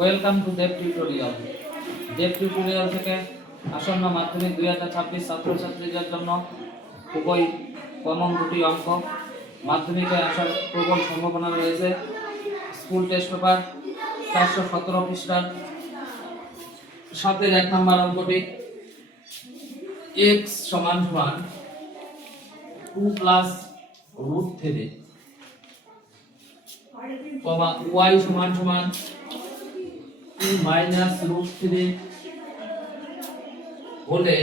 Welcome to Dev tutorial. Dev tutorial থেকে আসন্ন মাধ্যমিক 2026 ছাত্রছাত্রীদের জন্য খুবই কমন দুটি অঙ্ক মাধ্যমিকে আসার প্রবল সম্ভাবনা রয়েছে। স্কুল টেস্ট পেপার 417 পৃষ্ঠার সাথে 1 নম্বর অঙ্কটি x সমান সমান 2 প্লাস রুট 3 কমা y সমান সমান 2 মাইনাস রুট 3 হলে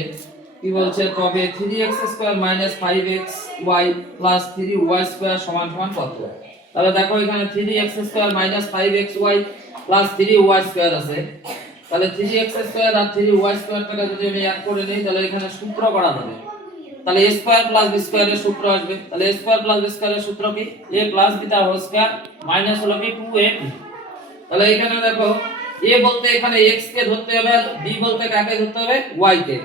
কি বলছে, তবে 3x square minus 5xy plus 3y square সমান সমান কত? তাহলে দেখো এখানে 3x square minus 5xy plus 3y square আছে। তাহলে 3x স্কয়ার আর 3y স্কয়ারটাকে যদি আমি এক করে নেই তাহলে এখানে সূত্র করা যাবে। তাহলে a স্কয়ার প্লাস b স্কয়ারের সূত্র আসবে। তাহলে a স্কয়ার প্লাস b স্কয়ারের সূত্র কি? a প্লাস b তার হোল স্কয়ার মাইনাস হলো কি 2ab। তাহলে এখানে দেখো a বলতে এখানে x কে ধরতে হবে, b বলতে কাকে ধরতে হবে? y কে।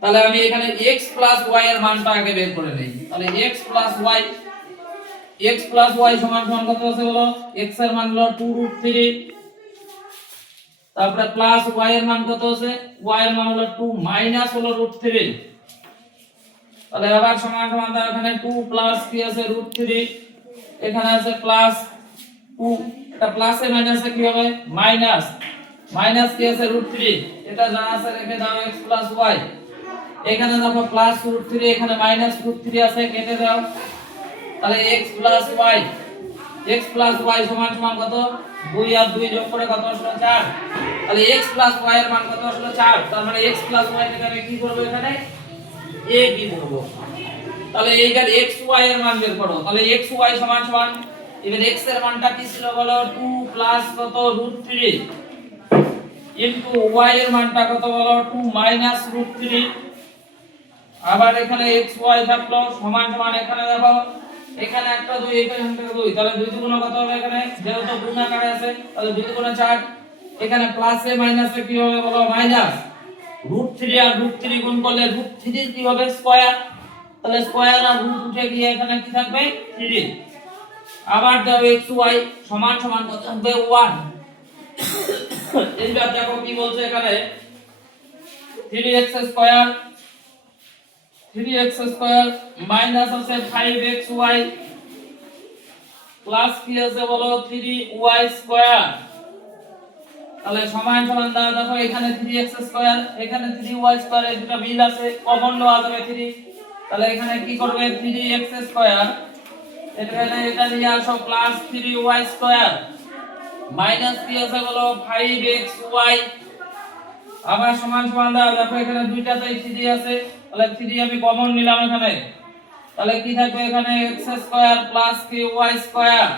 তাহলে আমি এখানে x প্লাস y এর মানটা আগে বের করে নেই। তাহলে x প্লাস y সমান সমান কত আছে বলো? x এর মান হলো 2√3, তারপরে প্লাস y এর মান কত আছে? y এর মান হলো 2 মাইনাস হলো √3। তাহলে আবার সমান সমান দাও, এখানে 2 প্লাস কি আছে? √3, এখানে আছে প্লাস 2, এটা প্লাসে মাইনাসে কি হবে? মাইনাস, মাইনাস কি আছে? √3, এটা যা আছে রেখে দাও x প্লাস y। এখানে দেখো প্লাস √3, এখানে মাইনাস √3 আছে, কেটে দাও। তাহলে x প্লাস y সমান সমান কত? 2 আর 2 যোগ করে কত আসলো? 4। তাহলে x প্লাস y এর মান কত আসলো? 4। তার মানে x প্লাস y টাকে আমি কি করব? এখানে a b ধরব। তাহলে এইবার x y এর মান বের করো। তাহলে x y সমান সমান, এবার x এর মানটা কি ছিল বলো? 2 প্লাস কত? √3 ইনটু y এর মানটা কত বলো? 2 মাইনাস √3। আবার এখানে xy থাকলো সমান সমান, এখানে দেখো এখানে একটা 2, এখানে একটা 2, তাহলে 2 দুগুণ কত হবে? এখানে যেহেতু গুণ আকারে আছে তাহলে 2 দুগুণ 4। এখানে প্লাসে মাইনাসে কি হবে বলো? মাইনাস। √3 আর √3 গুণ করলে √3 কি হবে? স্কয়ার। তাহলে স্কয়ার আর রুট উঠে গিয়ে এখানে কি থাকবে? 3। আবার দাও xy সমান সমান কত হবে? 1। এইবার দেখো কি বলছে এখানে, 3x স্কয়ার মাইনাস আছে 5xy প্লাস কি আছে বলো? 3y square. তাহলে সমান সমান দাও, দেখো এখানে 3x স্কয়ার, এখানে 3y স্কয়ার, এই দুটো মিল আছে, কমন নেওয়া যাবে 3। তাহলে এখানে কি করবে? 3x স্কয়ার, এখানে এটা নিয়ে আসো প্লাস 3y স্কয়ার মাইনাস কি আছে বলো? 5xy। আবার সমান সমান দাও, দেখো এখানে দুইটাতেই 3 আছে, তাহলে 3 আমি কমন নিলাম এখানে। তাহলে কি থাকবে? এখানে x স্কয়ার প্লাস কি y স্কয়ার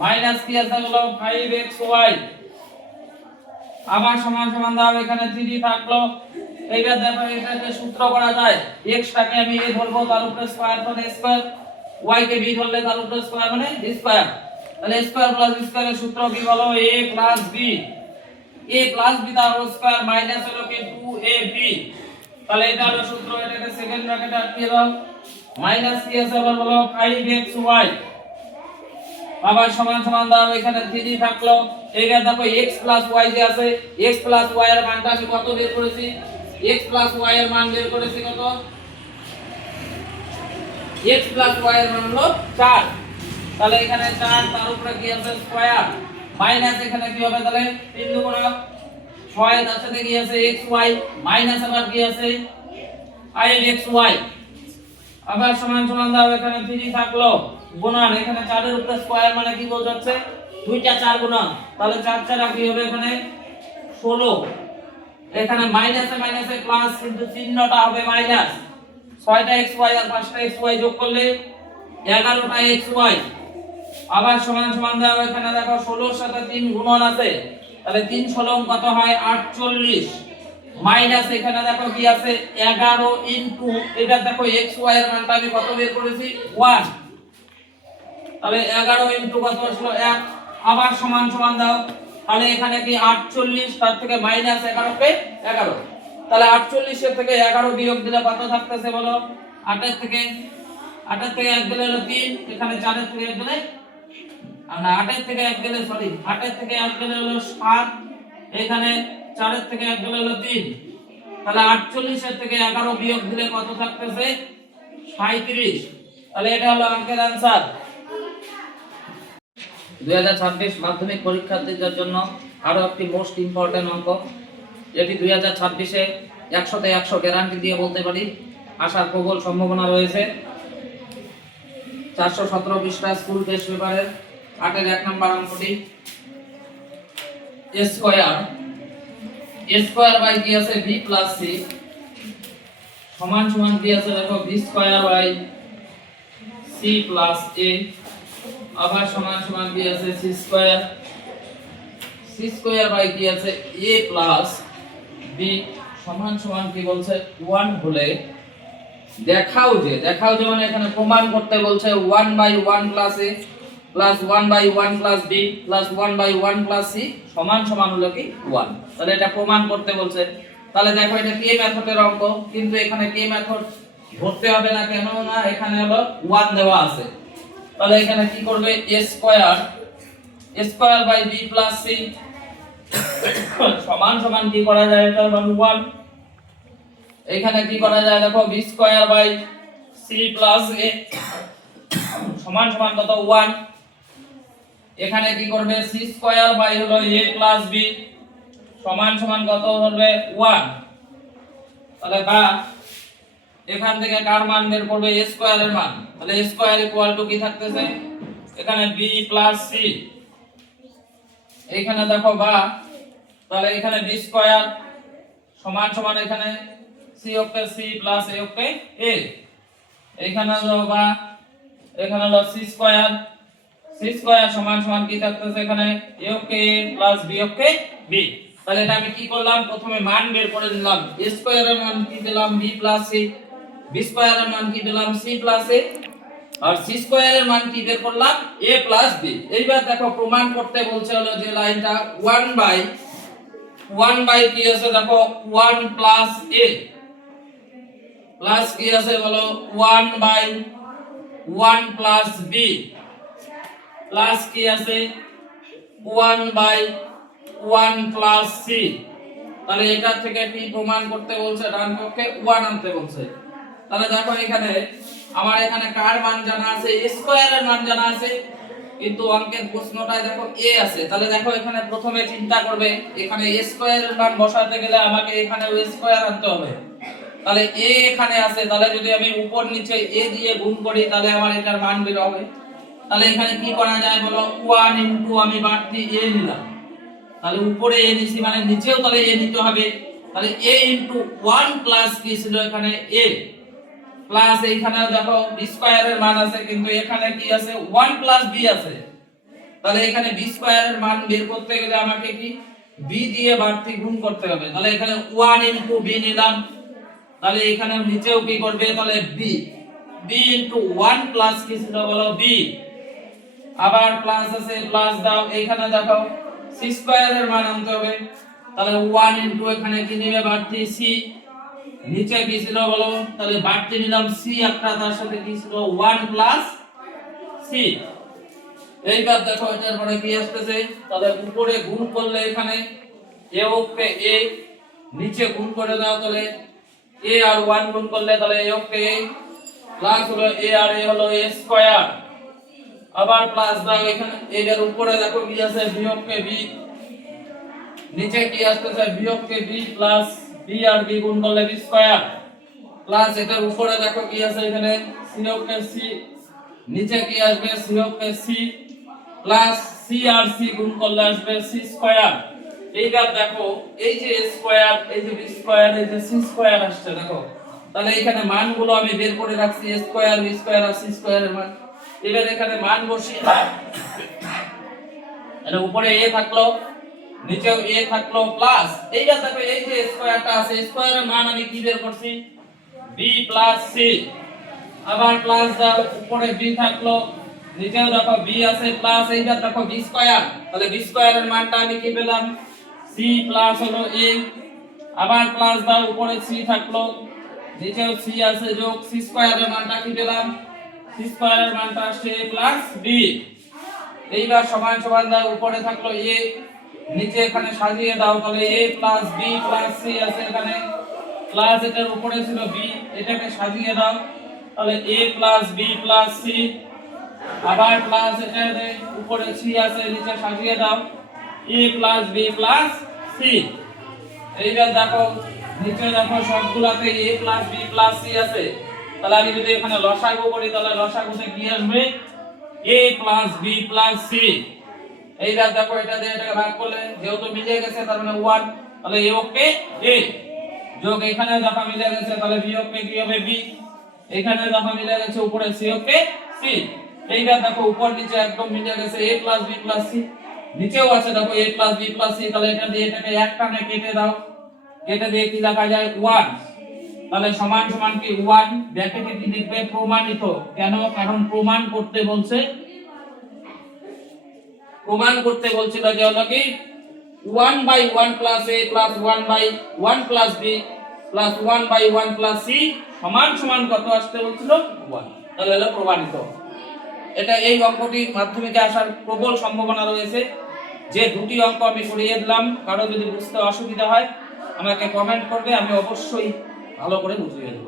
মাইনাস কি আছে বলো? 5xy। আবার সমান সমান দাও, এখানে 3 থাকলো। এইবার দেখো এটাকে সূত্র করা যায়, x টাকে আমি a ধরবো, তার উপরে স্কয়ার মানে স্কয়ার, y কে b ধরলে তার উপরে স্কয়ার মানে স্কয়ার। তাহলে স্কয়ার প্লাস স্কয়ারের সূত্র কি বলো? a plus b, a plus b তার হোল স্কয়ার মাইনাস হলো কি 2ab। তাহলে এটা হলো সূত্র, এটাকে সেকেন্ড ব্র্যাকেটে আটকে দাও। মাইনাস কি আছে আবার বলো? 5xy। আবার সমান সমান দাও, এখানে 3 থাকলো। এইবার দেখো x প্লাস y যে আছে, x প্লাস y এর মানটা আমি কত বের করেছি? x প্লাস y এর মান বের করেছি কত? x প্লাস y এর মান হলো 4। তাহলে এখানে 4, তার উপরে কি আছে? স্কয়ার মাইনাস এখানে কি হবে? তাহলে 3 দুগুণ 6, তার সাথে কি আছে? xy মাইনাস আবার কি আছে? 5xy। আবার সমান সমান দাও, এখানে 3 থাকলো গুণন, এখানে 4 এর উপরে স্কয়ার মানে কি বোঝাচ্ছে? দুইটা 4 গুণন, তাহলে 4 4 কি হবে? এখানে 16। এখানে মাইনাসে মাইনাসে প্লাস, কিন্তু চিহ্নটা হবে মাইনাস। 6টা xy আর 5টা xy যোগ করলে 11টা xy। আবার সমান সমান দাও, এখানে দেখো 16 এর সাথে 3 গুণন আছে, তাহলে 3 16 কত হয়? 48 মাইনাস এখানে দেখো কি আছে? 11 ইনটু এটা দেখো xy এর মানটা আমি কত বের করেছি? 1। তাহলে 11 ইনটু কত আসলো? 1। আবার সমান সমান দাও, তাহলে এখানে কি 48, তার থেকে মাইনাস 11 কে 11। তাহলে 48 এর থেকে 11 বিয়োগ দিলে কত থাকতেছে বলো? 8 এর থেকে 1 দিলে হলো 3, এখানে 4 এর থেকে 1 দিলে আর 8 এর থেকে 1 গেলে 8 এর থেকে 1 গেলে হলো 7, এখানে 4 এর থেকে 1 গেলে হলো 3, তাহলে 48 এর থেকে 11 বিয়োগ দিলে কত থাকতেছে 37। তাহলে এটা হলো অঙ্কের आंसर। 2026 মাধ্যমিক পরীক্ষার্থীদের জন্য আরো একটি মোস্ট ইম্পর্টেন্ট অঙ্ক, এটি 2026 এ 100 তে 100 গ্যারান্টি দিয়ে বলতে পারি আসার প্রবল সম্ভাবনা রয়েছে। 417 পৃষ্ঠা স্কুল টেস্ট পেপারের 8 এর 1 নম্বর অঙ্কটি, a স্কয়ার বাই কি আছে b প্লাস c সমান সমান কি আছে দেখো b square by c plus a, আবার সমান সমান কি আছে c স্কয়ার বাই কি আছে a প্লাস b সমান সমান কি বলছে 1 হলে দেখাও যে মানে এখানে প্রমাণ করতে বলছে 1/1 plus a plus 1/1 plus b plus 1/1 plus c সমান সমান হলো কি 1। তাহলে এটা প্রমাণ করতে বলছে। তাহলে দেখো এটা কে মেথডের অঙ্ক, কিন্তু এখানে কে মেথড ধরতে হবে না, কেন না এখানে হলো 1 দেওয়া আছে। তাহলে এখানে কি করবে a square by b plus c সমান সমান কি করা যায় এটা হলো 1। এখানে কি করা যায় দেখো b square by c plus a সমান সমান কত 1। এখানে কি করবে c স্কয়ার বাই হলো a প্লাস b সমান সমান কত হবে 1। তাহলে বা এখান থেকে কার মান বের করবে a স্কয়ারের মান, তাহলে a স্কয়ার ইকুয়াল টু কি থাকতেছে এখানে b প্লাস c, এখানে দেখো বা তাহলে এখানে b স্কয়ার সমান সমান এখানে c okay c plus a okay a, এখানে হলো বা এখানে হলো c স্কয়ার সমান সমান কি থাকতেছে এখানে a okay a plus b okay b। তাহলে এটা আমি কি করলাম প্রথমে মান বের করে নিলাম, a স্কয়ারের মান কি পেলাম b প্লাস c, b স্কয়ারের মান কি পেলাম c প্লাস a, আর c স্কয়ারের মান কি বের করলাম a প্লাস b। এইবার দেখো প্রমাণ করতে বলছে হলো যে লাইনটা 1 বাই কি আছে দেখো 1 প্লাস a প্লাস কি আছে বলো 1/1 প্লাস b প্লাস কি আছে 1/1 প্লাস c। তাহলে এটা থেকে কি প্রমাণ করতে বলছে ডান পক্ষে 1 আনতে বলছে। তাহলে দেখো এখানে আমার এখানে কার মান জানা আছে a স্কয়ারের মান জানা আছে, কিন্তু অঙ্কের প্রশ্নটায় দেখো a আছে। তাহলে দেখো এখানে প্রথমে চিন্তা করবে এখানে a স্কয়ারের মান বসাতে গেলে আমাকে এখানে a স্কয়ার আনতে হবে। তাহলে a এখানে আছে, তাহলে যদি আমি উপর নিচে a দিয়ে গুণ করি তাহলে আমার এটার মান বের হবে। তাহলে এখানে কি করা যায় বলো 1 ইনটু আমি বাড়তি a নিলাম, তাহলে উপরে a নিছি মানে নিচেও তাহলে a নিতে হবে। তাহলে a ইনটু 1 প্লাস কি ছিল এখানে a প্লাস এইখানেও দেখো b স্কয়ারের মান আছে, কিন্তু এখানে কি আছে 1 প্লাস b আছে। তাহলে এখানে b স্কয়ারের মান বের করতে গেলে আমাকে কি b দিয়ে বাড়তি গুণ করতে হবে। তাহলে এখানে 1 ইনটু b নিলাম, তাহলে এখানে নিচেও কি করবে তাহলে b ইনটু 1 প্লাস কি ছিল বলো b, আবার প্লাস আছে প্লাস দাও, এখানে দেখো c স্কয়ারের মান আনতে হবে। তাহলে 1 ইনটু এখানে কি নেবে বাড়তি c, নিচে কি ছিল বলো তাহলে বাড়তি নিলাম c একটা, তার সাথে কি ছিল 1 প্লাস c। এইবার দেখো এটার পরে কি আসছে তাহলে উপরে গুণ করলে এখানে a ওকে a, নিচে গুণ করে দাও তাহলে a আর 1 গুণ করলে তাহলে a ওকে a প্লাস হলো a আর a হলো a স্কয়ার, আবার প্লাস দাও এখানে এর উপরে দেখো কি আছে b ওকে b, নিচে কি আসছে b ওকে b প্লাস b আর b গুণ করলে b স্কয়ার, প্লাস এটার উপরে দেখো কি আছে এখানে c ওকে c, নিচে কি আসবে c ওকে c প্লাস c আর c গুণ করলে আসবে c স্কয়ার। এইবার দেখো এই যে a স্কয়ার এই যে b স্কয়ার এই যে c স্কয়ার আসছে দেখো, তাহলে এখানে মানগুলো আমি বের করে রাখছি a স্কয়ার b স্কয়ার আর c স্কয়ারের মান। এবার এখানে মান বসিয়ে তাহলে উপরে a থাকলো নিচেও a থাকলো প্লাস এইবার দেখো এই যে স্কয়ারটা আছে স্কয়ারের মান আমি কি বের করছি b প্লাস c, আবার প্লাস দাও উপরে b থাকলো নিচেও দেখো b আছে প্লাস এইবার দেখো b স্কয়ার, তাহলে b স্কয়ারের মানটা আমি কি পেলাম c প্লাস হলো a, আবার প্লাস দাও উপরে c থাকলো নিচেও c আছে যোগ c স্কয়ারের মানটা কি পেলাম c স্কয়ারের মানটা আসছে a প্লাস b। এইবার সমান সমান দাও, উপরে থাকলো a, নিচে এখানে সাজিয়ে দাও, তাহলে a plus b plus c আছে এখানে, প্লাস এটার উপরে ছিল b, এটাকে সাজিয়ে দাও, তাহলে a plus b plus c, আবার প্লাস এটার উপরে c আছে, নিচে সাজিয়ে দাও, a plus b plus c। এইবার দেখো নিচে দেখো সবগুলাতে a plus b plus c আছে, তাহলে আমি যদি এখানে লসাগু করি তাহলে লসাগুতে কি আসবে, a plus b plus c। এইবার দেখো এটা দিয়ে এটাকে ভাগ করলে যেহেতু মিলে গেছে তার মানে 1, তাহলে a ওকে a, যোগ এখানে দেখো মিলে গেছে তাহলে b ওকে কি হবে b, এখানে দেখো মিলে গেছে উপরে c ওকে c। এইবার দেখো উপর নিচে একদম মিলে গেছে a plus b plus c, নিচেও আছে দেখো a plus b plus c, তাহলে এটা দিয়ে এটাকে এক টানে কেটে দাও, কেটে দিয়ে কি লেখা যায় 1, তাহলে সমান সমান কি 1, ব্র্যাকেটে কি লিখবে প্রমাণিত, কেন, কারণ প্রমাণ করতে বলছে, প্রমাণ করতে বলছিল যে হলো কি 1/1 plus a plus 1/1 plus b plus 1/1 plus c সমান সমান কত আসতে বলছিল 1, তাহলে হলো প্রমাণিত। এটা এই অঙ্কটি মাধ্যমিকে আসার প্রবল সম্ভাবনা রয়েছে। যে দুটি অঙ্ক আমি করিয়ে দিলাম, কারো যদি বুঝতে অসুবিধা হয় আমাকে কমেন্ট করবে, আমি অবশ্যই ভালো করে বুঝিয়ে দেব।